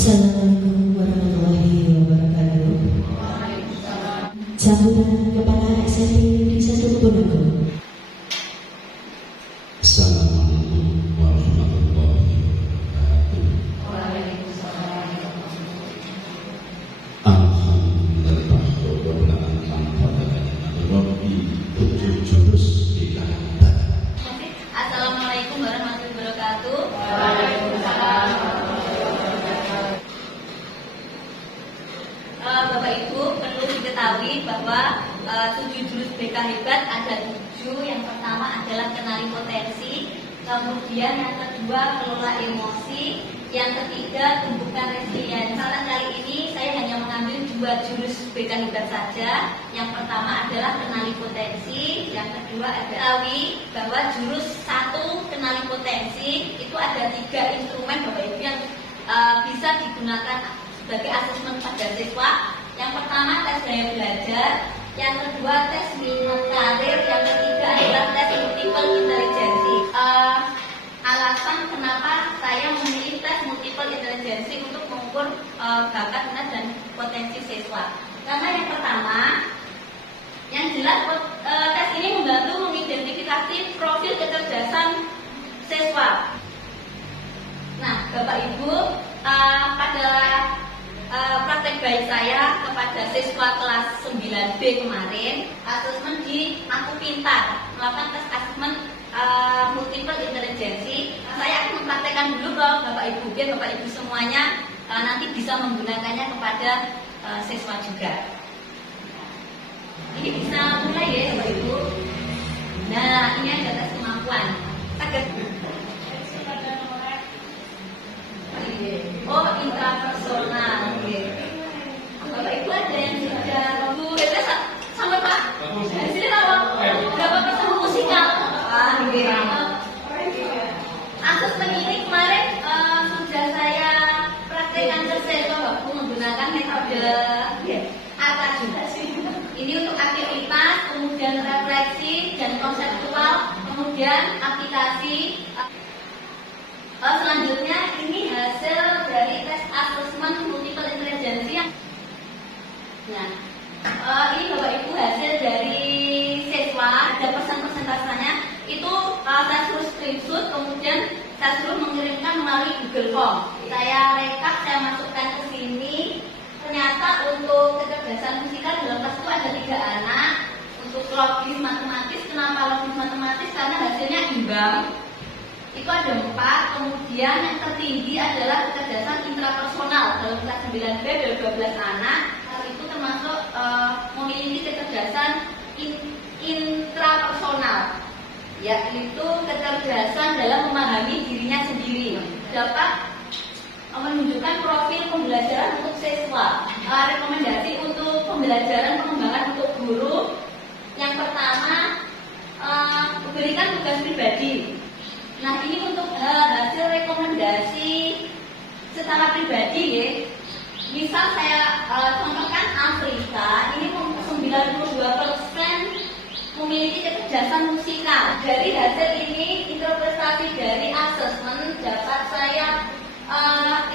Assalamualaikum warahmatullahi wabarakatuh. Sambutan Kepala SMP Negeri 1 Ponorogo. Assalamualaikum warahmatullahi wabarakatuh. Alhamdulillah rabbil alamin. Rabbi 7 jurus kita. Assalamualaikum warahmatullahi wabarakatuh. Bapak Ibu perlu diketahui bahwa 7 jurus BK hebat ada 7. Yang pertama adalah kenali potensi, kemudian yang kedua kelola emosi, yang ketiga tumbuhkan resiliensi. Saran kali ini saya hanya mengambil 2 jurus BK hebat saja. Yang pertama adalah kenali potensi, yang kedua adalah ketahui bahwa jurus 1 kenali potensi itu ada 3 instrumen Bapak Ibu yang bisa digunakan sebagai asesmen pada siswa. Yang pertama tes daya belajar, yang kedua tes minat karir, yang ketiga adalah tes multiple intelligency. Alasan kenapa saya memilih tes multiple intelligency untuk mengukur bakat, minat dan potensi siswa. Karena yang pertama, yang jelas tes ini membantu mengidentifikasi profil kecerdasan siswa. Nah, Bapak Ibu, pada praktek baik saya kepada siswa kelas 9B kemarin, asesmen di Aku Pintar, melakukan tes asesmen multiple intelligency. Saya akan mempraktekkan dulu ke Bapak Ibu, biar Bapak Ibu semuanya nanti bisa menggunakannya kepada siswa juga. Ini bisa mulai ya Bapak Ibu. Nah, ini ada tes kemampuan. Oh, intrapersonal. Bapak Ibu ada yang sudah Bu tes sama Pak? Di sini tahu berapa persen musikal? Asesmen ini kemarin sudah saya praktekkan selesai Bapak menggunakan metode apa juga sih? Ini untuk aktivitas, kemudian refleksi dan konseptual, kemudian aplikasi. Selanjutnya ini hasil dari tes asesmen multiple intelligency yang ini Bapak Ibu hasil dari siswa, ada pesan persentasenya itu saya suruh screenshot, kemudian saya suruh mengirimkan melalui Google Form. Saya rekap, saya masukkan ke sini. Ternyata untuk kecerdasan musikal dalam kelas itu ada 3 anak. Untuk logis matematis, kenapa logis matematis? Karena hasilnya imbang. Itu ada 4, kemudian yang tertinggi adalah kecerdasan intrapersonal. Dalam kelas 9B ada 12 anak, itu termasuk memiliki kecerdasan intrapersonal, yaitu kecerdasan dalam memahami dirinya sendiri. Dapat menunjukkan profil pembelajaran untuk siswa. Rekomendasi untuk pembelajaran pengembangan untuk guru. Yang pertama, berikan tugas pribadi. Nah, ini untuk hasil rekomendasi secara pribadi ya. Misal saya contohkan Afrika, ini 92% memiliki kecerdasan musikal. Dari hasil ini, interpretasi dari asesmen dapat saya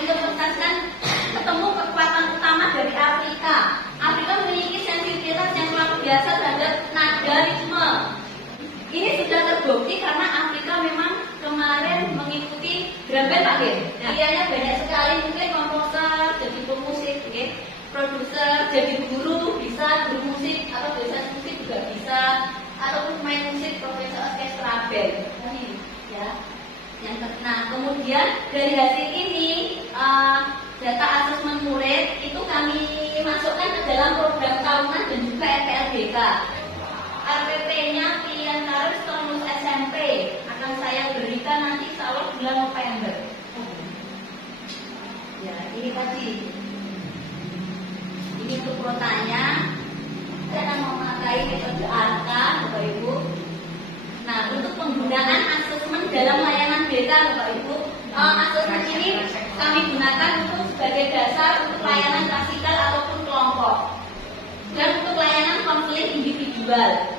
interpretasikan ketemu kekuatan utama dari Afrika. Afrika memiliki sensitivitas yang luar biasa terhadap nada ritme. Ini sudah terbukti karena Afrika memang kemarin mengikuti drum band Pak Gen. Pilihannya banyak sekali, mungkin komposer, jadi pemusik, produser, jadi guru bisa, guru musik atau dosen musik juga bisa, ataupun main musik profesor orkestra band. Ya. Nah, kemudian dari hasil ini data asesmen murid itu kami masukkan ke dalam program tahunan dan juga RPLBK. RPP-nya pilihan karir setelah lulus SMP akan saya berikan nanti insya Allah bulan November. Ya, ini tadi. Ini untuk protanya. Saya akan memakai metode ARKA, Bapak Ibu. Nah, untuk penggunaan asesmen dalam layanan BK, Bapak Ibu, asesmen ini kami gunakan untuk sebagai dasar untuk layanan klasikal ataupun kelompok, dan untuk layanan konseling individual.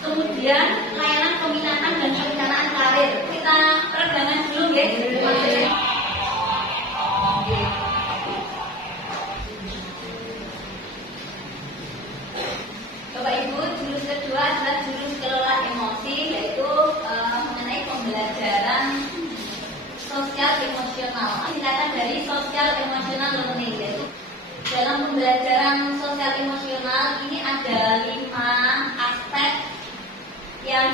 Kemudian layanan peminatan dan perencanaan karir. Kita peregangan dulu ya. emosional. Singkatan dari social emotional learning, yaitu dalam pembelajaran sosial emosional ini ada 5 aspek yang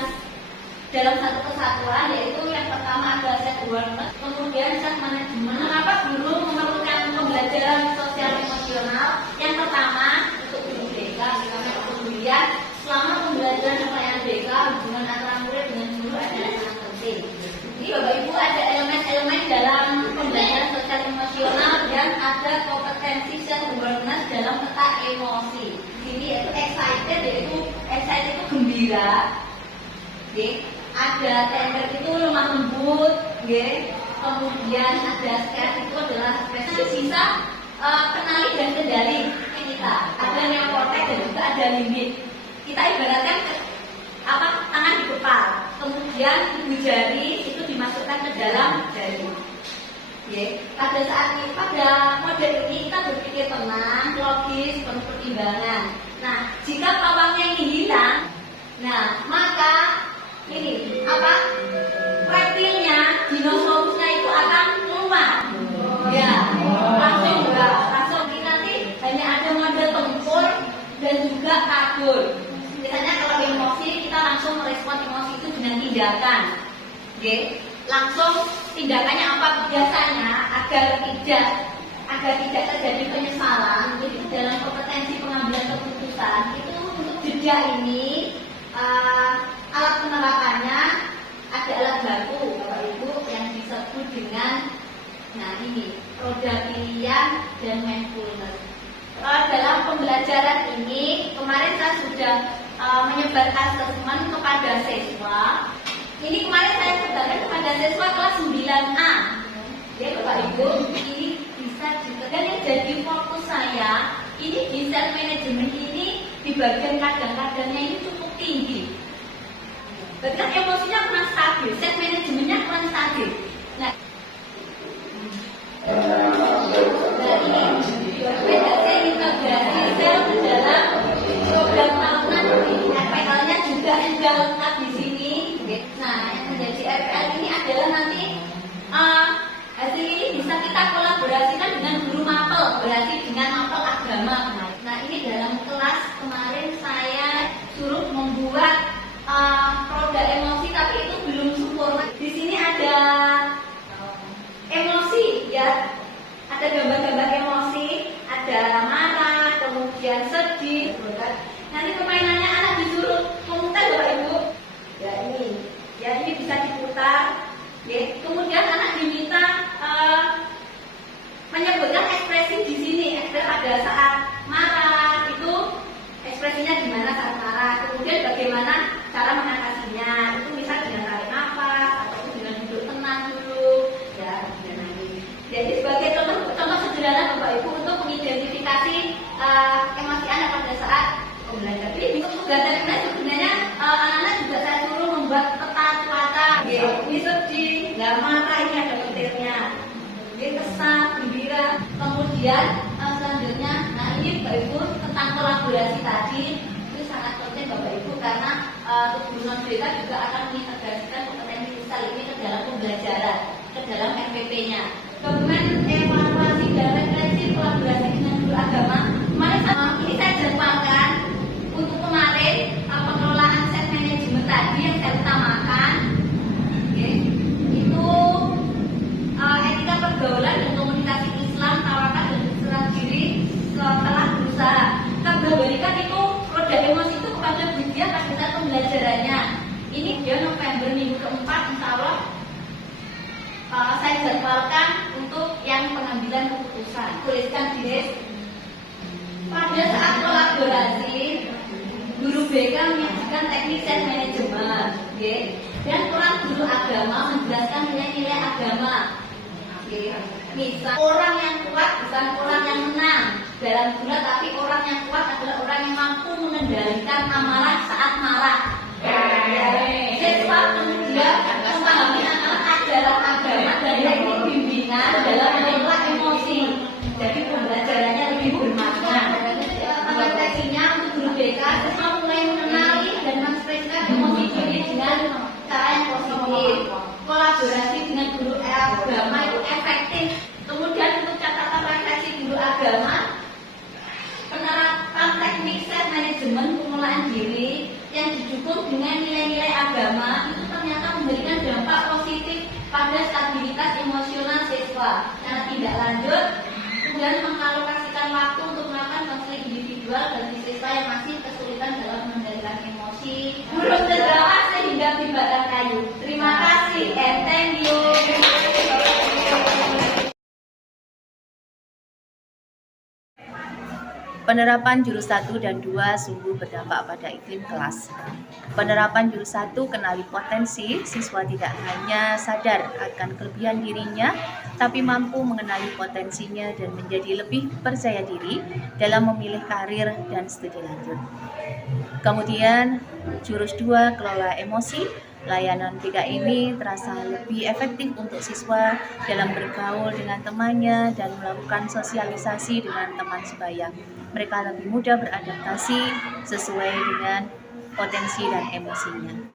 dalam satu kesatuan, yaitu yang pertama adalah self awareness, kemudian self management. Kenapa guru memerlukan pembelajaran sosial emosional? Yang pertama untuk guru BK, kemudian selama pembelajaran pelayanan BK, hubungan antara murid dengan guru adalah sangat penting. Jadi Bapak Ibu ada elemen-elemen dalam pembelajaran sosial emosional dan ada kompetensi self awareness dalam peta emosi. Ini yaitu excited, itu gembira. Okay. Ada tender itu lemah lembut, okay. Kemudian ada scared itu adalah ekspresi bisa kenali dan kendali kita. Ada neokortex dan juga ada limit. Kita ibaratkan tangan dikepal, kemudian ibu jari itu dimasukkan ke dalam jari. Okay. Pada saat ini, pada model ini kita berpikir tenang, logis, penuh pertimbangan. Nah, jika pawangnya ini hilang, nah maka ini reptilnya, dinosaurusnya itu akan keluar. Ya, langsung kita nanti hanya ada mode tempur dan juga kabur. Biasanya kalau emosi kita langsung merespon emosi itu dengan tindakan. Oke, langsung tindakannya apa biasanya agar tidak terjadi penyesalan. Jadi dalam kompetensi pengambilan keputusan itu untuk jeda ini alat penerapannya ada alat baku Bapak Ibu yang disebut dengan roda pilihan dan mindfulness. Dalam pembelajaran ini kemarin saya sudah menyebar asesmen kepada siswa. Ini kemarin saya sebarkan kepada siswa kelas 9A. Ya Bapak Ibu, ini bisa juga. Dan yang jadi fokus saya ini di self management ini di bagian kadang-kadangnya ini cukup tinggi. Berarti kan emosinya kurang stabil, self managementnya kurang stabil. Nah, ini integrasi sel ke dalam program tahunan RPL-nya juga lengkap di sini. Nah, yang menjadi RPL ini adalah nanti hasil ini bisa kita kolaborasikan dengan guru mapel, berarti dengan mapel agama. Nah, ini dalam kelas kemarin saya suruh membuat roda emosi, tapi itu belum sempurna. Di sini ada emosi, ya, ada gambar-gambar emosi, ada marah, kemudian sedih. Nanti permainannya anak disuruh memutar Bapak Ibu. Ya ini bisa diputar. Ya. Kemudian anak diminta menyebutkan ekspresi di sini. Pada saat marah itu ekspresinya gimana saat marah. Kemudian bagaimana cara mengatasinya. Itu bisa dengan tarik nafas atau dengan duduk tenang dulu. Ya, dan lagi. Jadi sebagai contoh sederhana Bapak Ibu untuk mengidentifikasi emosi anak pada saat belajar. Jadi untuk tugas saya sebenarnya anak-anak juga saya suruh membuat peta cuaca. Ini sedih, nggak marah, ini ada petirnya. Ini kesal, gembira. Kemudian selanjutnya, nah ini Bapak Ibu tentang kolaborasi tadi itu sangat penting Bapak Ibu karena guru non BK juga akan mengintegrasikan kompetensi sosial ini ke dalam pembelajaran, ke dalam MPP-nya. Dokumen evaluasi dan refleksi kolaborasi dengan guru agama. Kemarin ini saya jadwalkan untuk kemarin pengelolaan self management tadi yang saya utamakan. Itu etika pergaulan dan komunikasi Islam, tawakal dan berserah diri setelah berusaha. Kita berikan itu roda emosi itu kepada Widya pada saat pembelajarannya. Ini dia November minggu keempat, insya Allah saya jadwalkan untuk yang pengambilan keputusan. Tuliskan di pada saat kolaborasi guru BK menyajikan teknik self management, dan peran guru agama menjelaskan nilai-nilai agama. Misal orang yang kuat bukan orang yang menang dalam dunia, tapi orang yang kuat adalah orang yang mampu mengendalikan amarah saat marah. Siswa kemudian memahami anak ajaran agama dan teknik bimbingan dalam mengelola emosi. Jadi pembelajarannya lebih bermakna. Refleksinya untuk guru BK, siswa mulai mengenali dan mengekspresikan emosi diri dengan cara yang positif. Kolaborasi dengan guru agama itu efektif. dengan nilai-nilai agama itu ternyata memberikan dampak positif pada stabilitas emosional siswa. Secara tidak lanjut, kemudian mengalokasikan waktu untuk melakukan konseling individual bagi siswa yang masih kesulitan dalam mengendalikan emosi, belum terjawab sehingga dibatang kayu. Terima kasih and thank you. Penerapan jurus 1 dan 2 sungguh berdampak pada iklim kelas. Penerapan jurus 1 kenali potensi, siswa tidak hanya sadar akan kelebihan dirinya, tapi mampu mengenali potensinya dan menjadi lebih percaya diri dalam memilih karir dan studi lanjut. Kemudian jurus 2 kelola emosi. Layanan 3 ini terasa lebih efektif untuk siswa dalam bergaul dengan temannya dan melakukan sosialisasi dengan teman sebaya. Mereka lebih mudah beradaptasi sesuai dengan potensi dan emosinya.